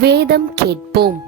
வேதம் கேட்போம்.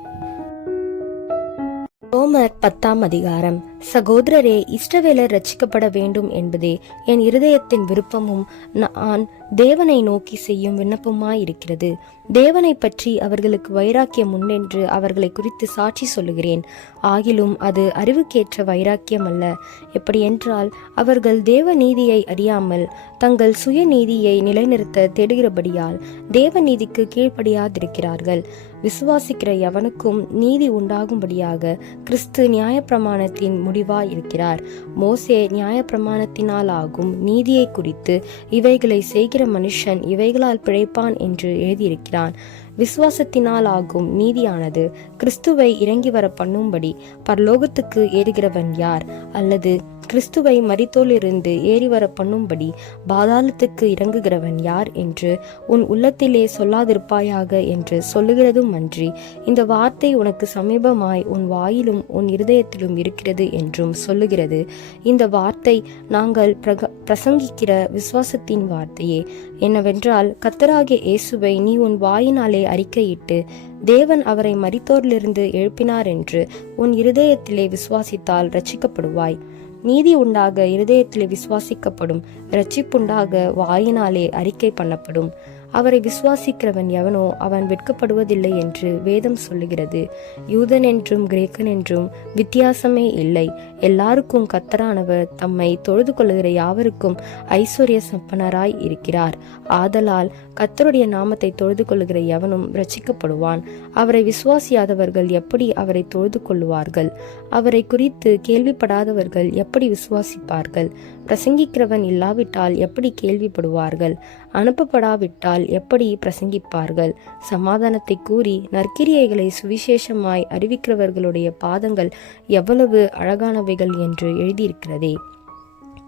ரோமர் பத்தாம் அதிகாரம். சகோதரரே இஷ்டவேலர் ரட்சிக்கப்பட வேண்டும் என்பதே என் இருதயத்தின் விருப்பமும். நான் தேவனை நோக்கி செய்யும் விண்ணப்பமாயிருக்கிறது. தேவனை பற்றி அவர்களுக்கு வைராக்கியம் உண்டென்று அவர்களை குறித்து சாட்சி சொல்லுகிறேன். ஆகிலும் அது அறிவுக்கேற்ற வைராக்கியம் அல்ல எப்படியென்றால் அவர்கள் தேவ நீதியை அறியாமல் தங்கள் சுயநீதியை நிலைநிறுத்த தேடுகிறபடியால் தேவ நீதிக்கு கீழ்ப்படியாதிருக்கிறார்கள். விசுவாசிக்கிற எவனுக்கும் நீதி உண்டாகும்படியாக கிறிஸ்து நியாயப்பிரமாணத்தின் முடிவாய் இருக்கிறார் மோசே நியாயப்பிரமாணத்தினால் ஆகும் நீதியை குறித்து இவைகளை செய்கிற மனுஷன் இவைகளால் பிழைப்பான் என்று எழுதியிருக்கிறான். விசுவாசத்தினால் ஆகும் நீதியானது கிறிஸ்துவை இறங்கி வர பண்ணும்படி பரலோகத்துக்கு ஏறுகிறவன் யார்? அல்லது கிறிஸ்துவை மரித்தோலிருந்து ஏறி வர பண்ணும்படி பாதாளத்துக்கு இறங்குகிறவன் யார் என்று உன் உள்ளத்திலே சொல்லாதிருப்பாயாக என்று சொல்லுகிறதும் அன்றி இந்த வார்த்தை உனக்கு சமீபமாய் உன் வாயிலும் உன் இருதயத்திலும் இருக்கிறது என்றும் சொல்லுகிறது. இந்த வார்த்தை நாங்கள் பிரக பிரசங்கிக்கிற விசுவாசத்தின் வார்த்தையே. என்னவென்றால் கத்தராகிய இயேசுவை நீ உன் வாயினாலே அறிக்கையிட்டு தேவன் அவரை மரித்தோரிலிருந்து எழுப்பினார் என்று உன் இருதயத்திலே விசுவாசித்தால் ரட்சிக்கப்படுவாய் நீதி உண்டாக இருதயத்திலே விசுவாசிக்கப்படும் ரட்சிப்புண்டாக வாயினாலே அறிக்கை பண்ணப்படும். அவரை விசுவாசிக்கிறவன் எவனோ அவன் வெட்கப்படுவதில்லை என்று வேதம் சொல்லுகிறது. யூதன் என்றும் கிரேக்கன் என்றும் வித்தியாசமே இல்லை. எல்லாருக்கும் கத்தரானவர் தம்மை தொழுது கொள்ளுகிற யாவருக்கும் ஐஸ்வர்ய சம்பனராய் இருக்கிறார். ஆதலால் கத்தருடைய நாமத்தை தொழுது கொள்ளுகிற எவனும் ரட்சிக்கப்படுவான் அவரை விசுவாசியாதவர்கள் எப்படி அவரை தொழுது கொள்ளுவார்கள்? அவரை குறித்து கேள்விப்படாதவர்கள் எப்படி விசுவாசிப்பார்கள்? பிரசங்கிக்கிறவன் இல்லாவிட்டால் எப்படி கேள்விப்படுவார்கள்? அனுப்பப்படாவிட்டால் எப்படி பிரசங்கிப்பார்கள்? சமாதானத்தை கூறி நற்கிரியைகளை சுவிசேஷமாய் அறிவிக்கிறவர்களுடைய பாதங்கள் எவ்வளவு அழகானவைகள் என்று எழுதியிருக்கிறதே.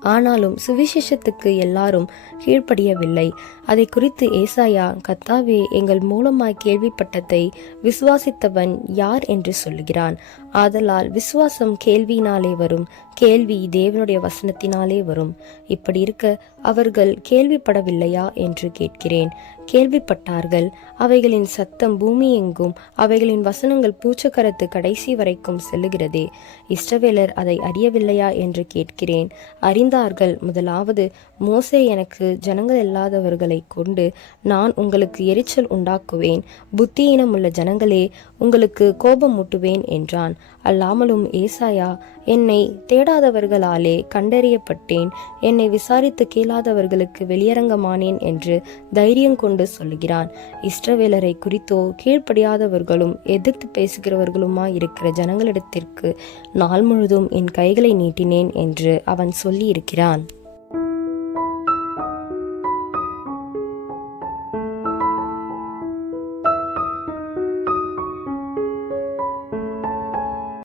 ஆனாலும் சுவிசேஷத்துக்கு எல்லாரும் கீழ்ப்படியவில்லை. அதை குறித்து ஏசாயா கத்தாவே எங்கள் மூலமாய் கேள்விப்பட்டதை விசுவாசித்தவன் யார் என்று சொல்லுகிறான். ஆதலால் விசுவாசம் கேள்வியினாலே வரும் கேள்வி தேவனுடைய வசனத்தினாலே வரும். இப்படி இருக்க அவர்கள் கேள்விப்படவில்லையா என்று கேட்கிறேன். கேள்விப்பட்டார்கள் அவைகளின் சத்தம் பூமி எங்கும் அவைகளின் வசனங்கள் பூச்சக்கரத்து கடைசி வரைக்கும் செல்லுகிறதே. இஷ்டவேலர் அதை அறியவில்லையா என்று கேட்கிறேன். அறிந்தார்கள் முதலாவது மோசே எனக்கு ஜனங்கள் இல்லாதவர்களை கொண்டு நான் உங்களுக்கு எரிச்சல் உண்டாக்குவேன். புத்தியினம் உள்ள ஜனங்களே உங்களுக்கு கோபம் மூட்டுவேன் என்றான். அல்லாமலும் ஏசாயா என்னை தேடாதவர்களாலே கண்டறியப்பட்டேன். என்னை விசாரித்து கேளாதவர்களுக்கு வெளியரங்கமானேன் என்று தைரியம் கொண்டு சொல்லுகிறான். இஷ்டவேலரை குறித்தோ கீழ்ப்படியாதவர்களும் எதிர்த்து பேசுகிறவர்களுமா இருக்கிற ஜனங்களிடத்திற்கு நாள் முழுதும் என் கைகளை நீட்டினேன் என்று அவன் சொல்லியிருக்கிறான்.